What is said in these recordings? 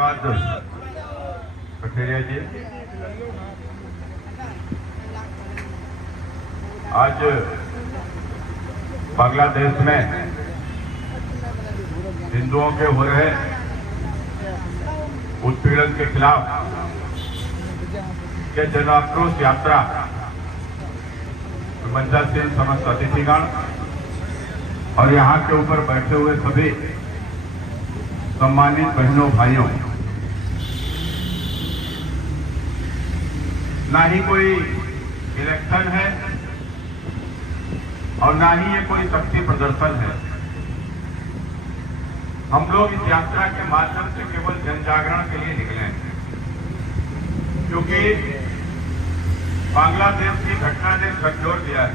धन्यवाद कठेरिया जी। आज बांग्लादेश में हिंदुओं के हो रहे उत्पीड़न के खिलाफ के जन आक्रोश यात्रा मंचासीन समस्त अतिथिगण और यहाँ के ऊपर बैठे हुए सभी सम्मानित बहनों भाइयों, ना ही कोई इलेक्शन है और ना ही ये कोई शक्ति प्रदर्शन है। हम लोग इस यात्रा के माध्यम से केवल जन जागरण के लिए निकले हैं, क्योंकि बांग्लादेश की घटना ने झकझोर दिया है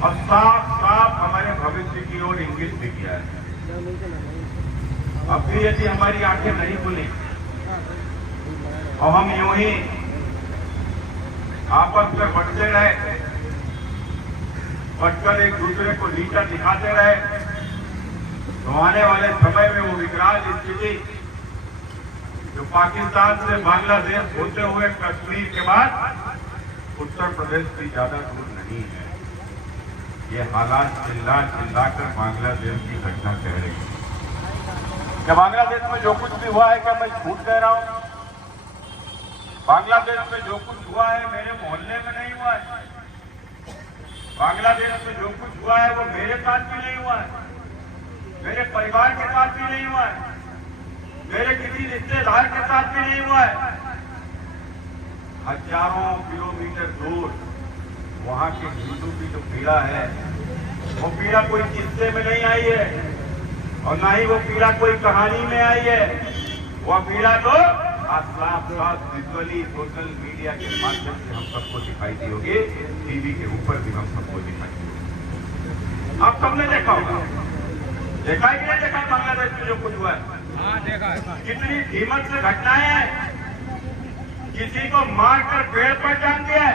और साफ साफ हमारे भविष्य की ओर इंगित भी किया है। अब भी यदि हमारी आंखें नहीं खुली और हम यूं ही आपस में बढ़ते रहे, बढ़कर एक दूसरे को नीचा दिखाते रहे, तो आने वाले समय में वो विकराल स्थिति जो पाकिस्तान से बांग्लादेश होते हुए कश्मीर के बाद उत्तर प्रदेश की ज्यादा दूर नहीं है। ये हालात चिल्ला चिल्लाकर बांग्लादेश की घटना कह रही है। क्या बांग्लादेश में जो कुछ भी हुआ है क्या मैं झूठ कह रहा हूं? बांग्लादेश में जो कुछ हुआ है मेरे मोहल्ले में नहीं हुआ है। बांग्लादेश में जो कुछ हुआ है वो मेरे साथ भी नहीं हुआ है, मेरे परिवार के साथ भी नहीं हुआ है, मेरे किसी रिश्तेदार के साथ भी नहीं हुआ है। हजारों किलोमीटर दूर वहां के हिंदू की जो पीड़ा है वो पीड़ा कोई किस्से में नहीं आई है और ना ही वो पीड़ा कोई कहानी में आई है। वह पीड़ा तो साफ साफ विजुअली सोशल मीडिया के माध्यम से हम सबको दिखाई दी होगी, टीवी के ऊपर भी हम सबको दिखाई दी होगी। आप सबने देखा होगा, देखा है कि नहीं देखा बांग्लादेश में जो कुछ हुआ है? हाँ, देखा है। कितनी कीमत से घटनाएं हैं। किसी को मारकर पेड़ पर टांग दिया है,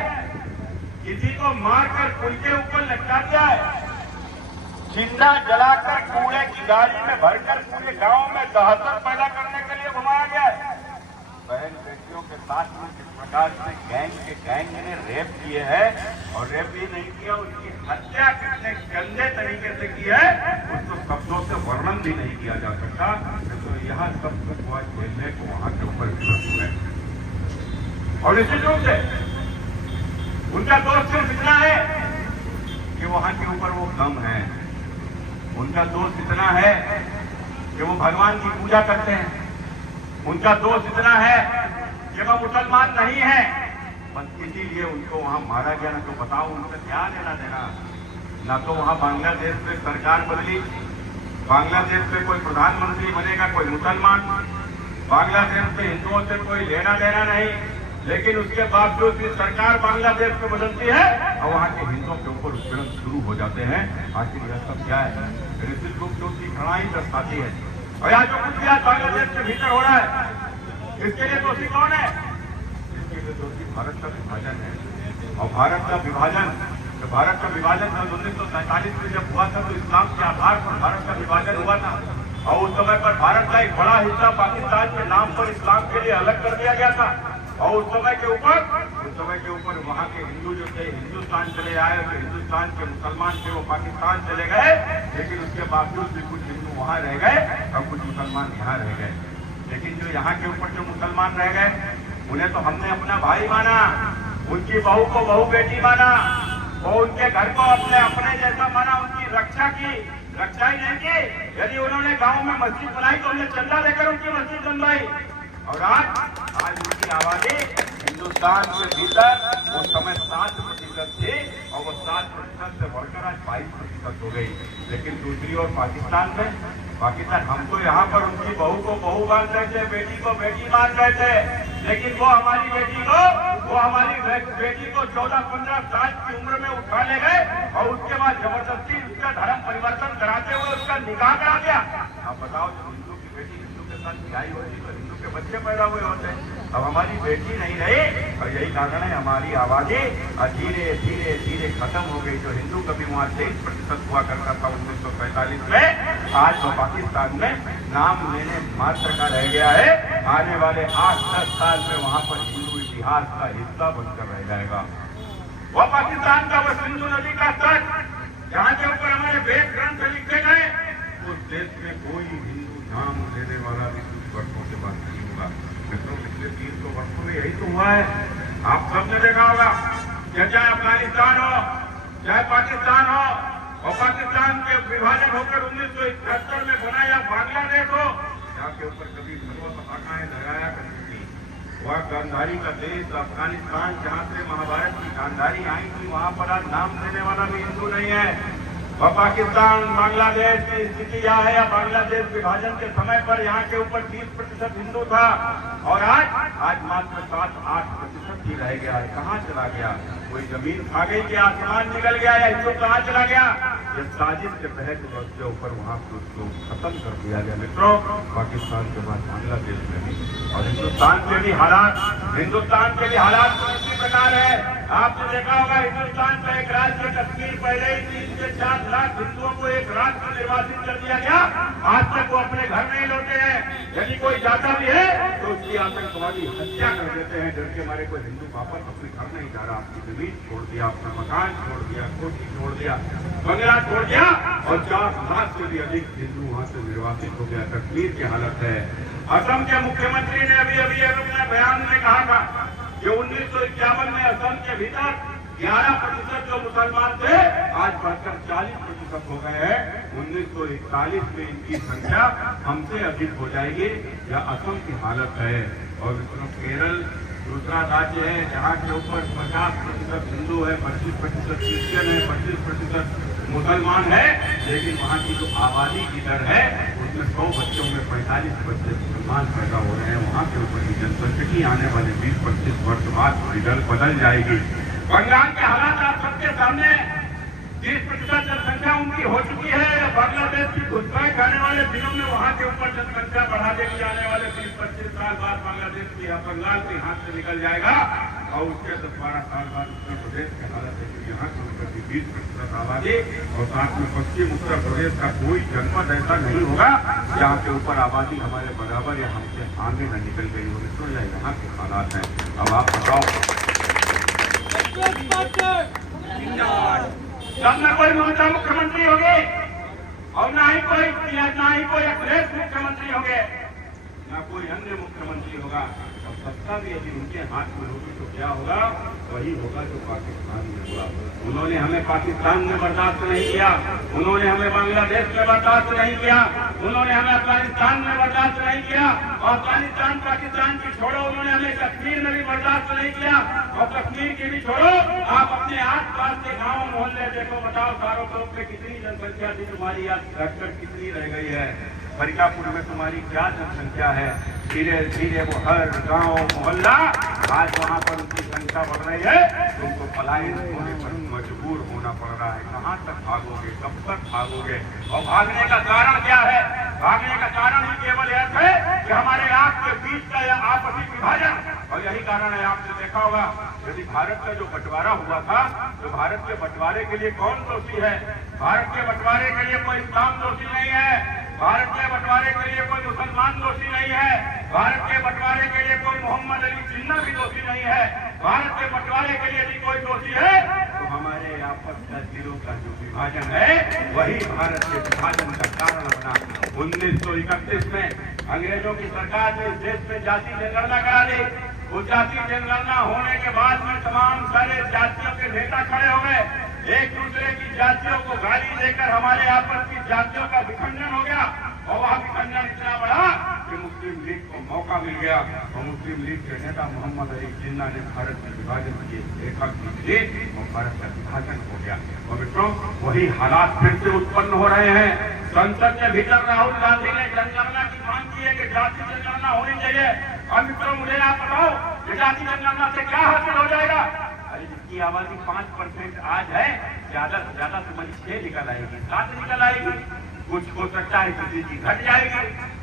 किसी को मारकर पुल के ऊपर लटका दिया है, जिंदा जलाकर कूड़े की गाड़ी में भरकर पूरे गांव में दहशत पैदा करने के लिए घुमाया गया है। बहन बेटियों के साथ में जिस प्रकार से गैंग ने रेप किए हैं, और रेप भी नहीं किया, उसकी हत्या कितने गंदे तरीके से की है उसको शब्दों से वर्णन भी नहीं किया जा सकता। तो यहाँ सब कुछ हुआ झेलने को वहां के ऊपर विरोध हुए और निश्चित रूप से उनका दोष सिर्फ इतना है कि वहां के ऊपर वो कम है। उनका दोष इतना है कि वो भगवान की पूजा करते हैं। उनका दोष इतना है कि वो मुसलमान नहीं है, बस इसीलिए उनको वहां मारा गया। ना तो बताओ उनका क्या लेना देना। ना तो वहां बांग्लादेश में सरकार बदली, बांग्लादेश में कोई प्रधानमंत्री बनेगा कोई मुसलमान, बांग्लादेश में हिंदुओं से कोई लेना देना नहीं, लेकिन उसके बावजूद भी सरकार बांग्लादेश में बदलती है और वहां के हिंदुओं के ऊपर उत्पीड़न शुरू हो जाते हैं। आखिर यह सब क्या है? निश्चित रूप से उसकी घटनाएं दर्शाती है। और यहाँ जो कुछ भी आज बांग्लादेश के भीतर हो रहा है, इसके लिए दोषी कौन है? इसके लिए दोषी भारत का विभाजन है। और भारत का विभाजन सन 1947 में जब हुआ था तो इस्लाम के आधार पर भारत का विभाजन हुआ था और उस समय पर भारत का एक बड़ा हिस्सा पाकिस्तान के नाम पर इस्लाम के लिए अलग कर दिया गया था। और उस समय के ऊपर वहां के हिंदू जो थे हिंदुस्तान चले आए, जो हिंदुस्तान के मुसलमान थे वो पाकिस्तान चले गए, लेकिन उसके बावजूद भी कुछ हिंदू वहां रह गए और कुछ मुसलमान यहाँ रह गए। लेकिन जो यहाँ के ऊपर जो मुसलमान रह गए उन्हें तो हमने अपना भाई माना, उनकी बहू को बहू बेटी माना और उनके घर को अपने जैसा माना, उनकी रक्षा की। रक्षा ही नहीं की, यदि उन्होंने गाँव में मस्जिद बनाई तो हमने चंदा लेकर उनकी मस्जिद बनवाई। और आज उनकी आबादी हिंदुस्तान के भीतर उस समय 7% थी और वो 7% से बढ़कर आज 22% हो गई। लेकिन दूसरी ओर पाकिस्तान हम तो यहाँ पर उनकी बहू को बहू मान रहे थे, बेटी को बेटी मान रहे थे, लेकिन वो हमारी बेटी को 14-15 साल की उम्र में उठा ले गए और उसके बाद जबरदस्ती उसका धर्म परिवर्तन कराते हुए उसका निकाह करा दिया। आप बताओ, हिंदू की बेटी हिंदू के साथ ब्याह होती तो हिंदू के बच्चे पैदा हुए होते। अब हमारी बेटी नहीं रही, और यही कारण है हमारी आबादी धीरे धीरे धीरे खत्म हो गई। जो हिंदू कभी वहाँ 23% हुआ करता था 1945 में, आज वो पाकिस्तान में नाम लेने मात्र का रह गया है। आने वाले 8-10 साल में वहाँ पर हिंदू इतिहास का हिस्सा बनकर रह जाएगा। वह पाकिस्तान का वो सिंधु नदी का तट जहाँ के ऊपर हमारे वेद ग्रंथ लिखे गए, उस देश में कोई हिंदू नाम लेने वाला भी कुछ वर्षों के बाद नहीं होगा। मित्रों, पिछले 300 वर्षों में यही तो हुआ है। आप सबने देखा होगा कि चाहे अफगानिस्तान हो, चाहे पाकिस्तान हो, और पाकिस्तान के विभाजन होकर 1971 में बना या बांग्लादेश हो, जहाँ के ऊपर कभी आकाएं लगाया करती थी। वह गांधारी का देश अफगानिस्तान, जहाँ से महाभारत की गांधारी आई थी, वहाँ पर आज नाम लेने वाला भी हिंदू नहीं है। वह पाकिस्तान बांग्लादेश की स्थिति यह है, या बांग्लादेश विभाजन के समय पर यहाँ के ऊपर 30% हिंदू था, और आज मात्र 7-8% ही रह गया है। कहाँ चला गया? कोई जमीन खा गई कि आसमान निकल गया, या हिंदू कहाँ चला गया? ये साजिश के तहत उसके ऊपर वहाँ पर उसको खत्म कर दिया गया। मित्रों, पाकिस्तान के बाद बांग्लादेश में भी, और हिंदुस्तान के भी हालात तो इसी प्रकार है। आपने देखा होगा हिंदुस्तान का एक राज्य कश्मीर पहले ही 3 से 4 लाख हिंदुओं को एक रात में निर्वासित कर दिया गया। आज तक वो अपने घर नहीं लौटे हैं। यदि कोई जाता भी है तो उसकी आतंकवादी हत्या कर देते हैं। डर के मारे कोई हिंदू वापस अपने घर नहीं जा रहा। अपनी जमीन छोड़ दिया, अपना मकान छोड़ दिया, कोठी छोड़ दिया, बंगला छोड़ दिया, और 4 लाख से भी अधिक हिंदू वहां से निर्वासित हो गया। कश्मीर की हालत है। असम के मुख्यमंत्री ने अभी अपने बयान में कहा था कि 1951 में असम के भीतर 11% जो मुसलमान थे, आज बढ़कर 40% हो गए हैं। 1941 में इनकी संख्या हमसे अधिक हो जाएगी। यह असम की हालत है। और केरल दूसरा राज्य है जहाँ के ऊपर 50% हिंदू है, 25% क्रिश्चियन है, 25% मुसलमान है, लेकिन वहाँ की जो आबादी की दर है उसमें 100 बच्चों में 45 बच्चे मुसलमान पैदा हो रहे हैं। वहाँ के ऊपर की जनसंख्या आने वाले 20-25 वर्ष बाद दर बदल जाएगी। बंगाल के हालात आप सबके सामने, 30% जनसंख्या उनकी हो चुकी है। बांग्लादेश की घुसपैठ खाने वाले दिनों में वहाँ के ऊपर जनसंख्या बढ़ा देगी। आने वाले 20-25 साल बाद बांग्लादेश की बंगाल के हाथ से निकल जाएगा, और उसके 10-12 साल बाद उत्तर प्रदेश की हालत है कि यहाँ के ऊपर की 20% आबादी, और साथ में पश्चिम उत्तर प्रदेश का कोई जनपद ऐसा नहीं होगा जहाँ के ऊपर आबादी हमारे बराबर या हमसे आगे न निकल गई हो। तो यहाँ के हालात हैं। अब आप बताओ, जब न कोई ममता मुख्यमंत्री होंगे, और ना ही कोई अखिलेश मुख्यमंत्री होंगे, ना कोई अन्य मुख्यमंत्री होगा, और सत्ता भी यदि उनके हाथ में होगी तो क्या होगा? वही होगा जो पाकिस्तान में हुआ। उन्होंने हमें पाकिस्तान में बर्दाश्त नहीं किया, उन्होंने हमें बांग्लादेश में बर्दाश्त नहीं किया, उन्होंने हमें अफगानिस्तान में बर्दाश्त नहीं किया, और अफगानिस्तान पाकिस्तान की छोड़ो, उन्होंने हमें कश्मीर में भी बर्दाश्त नहीं किया, और कश्मीर की भी छोड़ो, आप अपने आस-पास के गाँव मोहल्ले देखो, बताओ चारों तरफ में कितनी जनसंख्या थी तुम्हारी, आज घटकर कितनी रह गई है। फरीदापुर में तुम्हारी क्या जनसंख्या है? धीरे धीरे वो हर गांव मोहल्ला आज वहां पर उनकी संख्या बढ़ रही है। तुमको पलायन होने पर मजबूर होना पड़ रहा है। कहाँ तक भागोगे, कब तक भागोगे? और भागने का कारण क्या है? भागने का कारण ही केवल यह है कि हमारे आपके बीच का यह आपसी विभाजन, और यही कारण है। आपने देखा होगा यदि भारत का जो बंटवारा हुआ था, तो भारत के बंटवारे के लिए कौन दोषी है? भारत के बंटवारे के लिए कोई इस्लाम दोषी नहीं है, भारत के बंटवारे के लिए कोई मुसलमान दोषी नहीं है, भारत के बंटवारे के लिए कोई मोहम्मद अली जिन्ना भी दोषी नहीं है। भारत के बंटवारे के लिए यदि कोई दोषी है तो हमारे आपस का दिलों का जो विभाजन है, वही भारत के विभाजन का कारण बना। 1931 में अंग्रेजों की सरकार ने इस देश में जाति जनगणना करा दी। उस जाति जनगणना होने के बाद में तमाम सारे जातियों के नेता खड़े हो गए। एक दूसरे की जातियों को गाली देकर हमारे आपस की जातियों का विखंडन हो गया, और वह विखंडन इतना बड़ा कि मुस्लिम लीग को मौका मिल गया, और मुस्लिम लीग के नेता मोहम्मद अली जिन्ना ने भारत में विभाजन की रेखा खींची, और भारत का विभाजन हो गया। और मित्रों, वही हालात फिर से उत्पन्न हो रहे हैं। संसद के भीतर राहुल गांधी ने जनगणना की मांग की है कि जाति जनगणना होनी चाहिए। और मित्रों, मुझे आप बताओ कि जाति जनगणना से क्या हासिल हो जाएगा? जिसकी आबादी 5% आज है, ज्यादा से ज्यादा तुम्हारी 6 निकल आएगी, 7 निकल आएगी। कुछ हो सकता है किसी की घट जाएगी,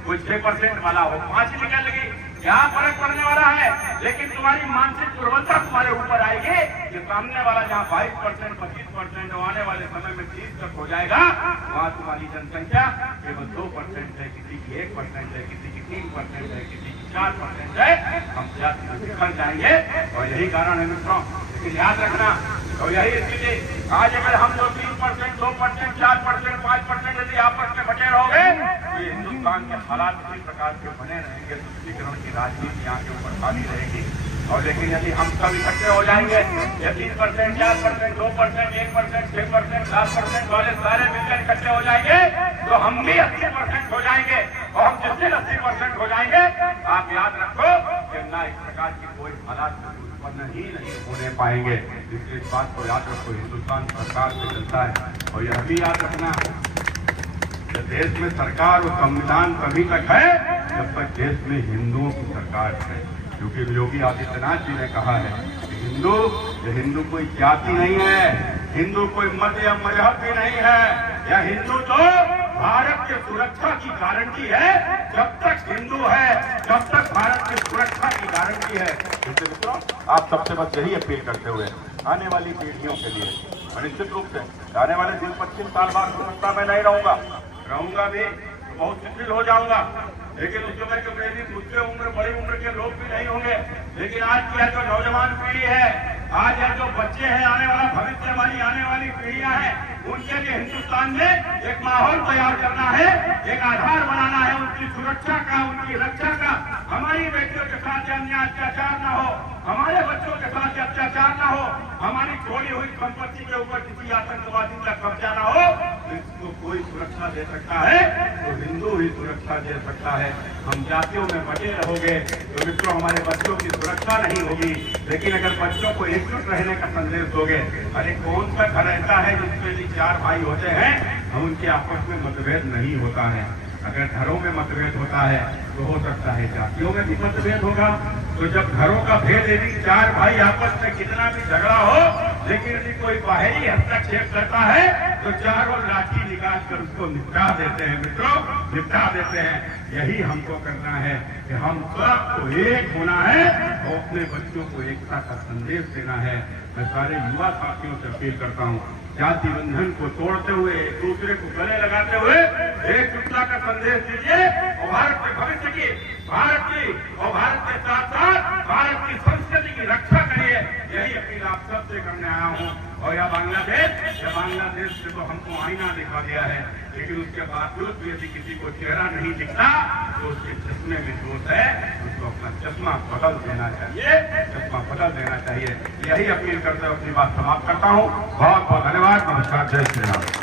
कुछ 6% वाला हो 5 निकल गई। क्या फर्क पड़ने वाला है? लेकिन तुम्हारी मानसिक दुर्बलता तुम्हारे ऊपर आएगी कि सामने वाला जहाँ 22%, 25% आने वाले समय में 30 तक हो जाएगा, वहाँ तुम्हारी जनसंख्या केवल 2% है, किसी की 1% है, किसी की 3% है, किसी की 4% है। हम जाति में बिखर जाएंगे और यही कारण है मित्रों। लेकिन याद रखना, और यही स्थिति आज अगर हम लोग 3%, 2%, 4%, 5% यदि आपस में बटे रहोगे तो ये हिंदुस्तान के हालात इसी प्रकार के बने रहेंगे, तुष्टीकरण की राजनीति यहाँ के ऊपर खाली रहेगी। और लेकिन यदि हम सब इकट्ठे हो जाएंगे, ये 3%, 4%, 2%, 1%, 6%, 7% वाले सारे मिलकर इकट्ठे हो जाएंगे तो हम भी 80% हो जाएंगे। और हम जिस दिन 80% हो जाएंगे, आप याद रखो कि ना इस प्रकार की कोई हालात उत्पन्न ही नहीं होने पाएंगे। इसलिए इस बात को याद रखो, हिंदुस्तान सरकार से चलता है। और यह भी याद रखना, देश में सरकार और संविधान तभी तक है जब तक देश में हिंदुओं की सरकार है। क्योंकि योगी आदित्यनाथ जी ने कहा है कि हिंदू कोई जाति नहीं है, हिंदू कोई मत या मजहब भी नहीं है। यह हिंदू तो भारत की सुरक्षा की गारंटी है। जब तक हिंदू है, जब तक भारत की सुरक्षा की गारंटी है। इसलिए मित्रों, आप सबसे बस यही अपील करते हुए आने वाली पीढ़ियों के लिए निश्चित रूप से आने वाले 20-25 साल बाद सत्ता में नहीं रहूंगा भी तो बहुत शिथिल हो जाऊंगा, लेकिन उस समय के मेरी मुझसे उम्र बड़ी उम्र के लोग भी नहीं होंगे। लेकिन आज की जो नौजवान पीढ़ी है, आज यह जो बच्चे हैं, आने वाला भविष्य हमारी आने वाली पीढ़ियां हैं, उनके लिए हिंदुस्तान में एक माहौल तैयार करना है, एक आधार बनाना है उनकी सुरक्षा का, उनकी रक्षा का। हमारी बेटियों के साथ अन्याय अत्याचार न हो, हमारे बच्चों के साथ अत्याचार न हो, हमारी खोई हुई संपत्ति के ऊपर किसी आतंकवादी का कब्जा न हो। इसको कोई सुरक्षा दे सकता है तो हिंदू ही सुरक्षा दे सकता है। हम जातियों में बटे रहोगे तो मित्रों हमारे बच्चों की सुरक्षा नहीं होगी। लेकिन अगर बच्चों को एकजुट रहने का संदेश दोगे, अरे कौन सा घर ऐसा है जिसमें 4 भाई होते हैं और उनके आपस में मतभेद नहीं होता है। अगर घरों में मतभेद होता है तो हो सकता है जातियों में भी मतभेद होगा। तो जब घरों का भेद यदि 4 भाई आपस में कितना भी झगड़ा हो, लेकिन यदि कोई बाहरी हस्तक्षेप करता है तो चारों लाठी निकाल कर उसको निपटा देते हैं। मित्रों, निपटा देते हैं। यही हमको करना है कि हम सबको एक होना है और अपने बच्चों को एकता का संदेश देना है। मैं सारे युवा साथियों से अपील करता हूँ, जाति बंधन को तोड़ते हुए एक दूसरे को गले लगाते हुए एकजुटता का संदेश दीजिए और भारत के भविष्य की, भारत की और भारत के साथ साथ भारत की संस्कृति की रक्षा करिए। यही अपील आप सबसे करने आया हूँ। और यह बांग्लादेश से तो हमको आईना दिखा दिया है, लेकिन उसके बावजूद भी यदि किसी को चेहरा नहीं दिखता तो उसके चश्मे में दोष है, उसको अपना चश्मा बदल देना चाहिए, चश्मा बदल देना चाहिए। यही अपील करते हुए अपनी बात समाप्त करता हूँ। बहुत बहुत धन्यवाद। नमस्कार। जय श्री राम।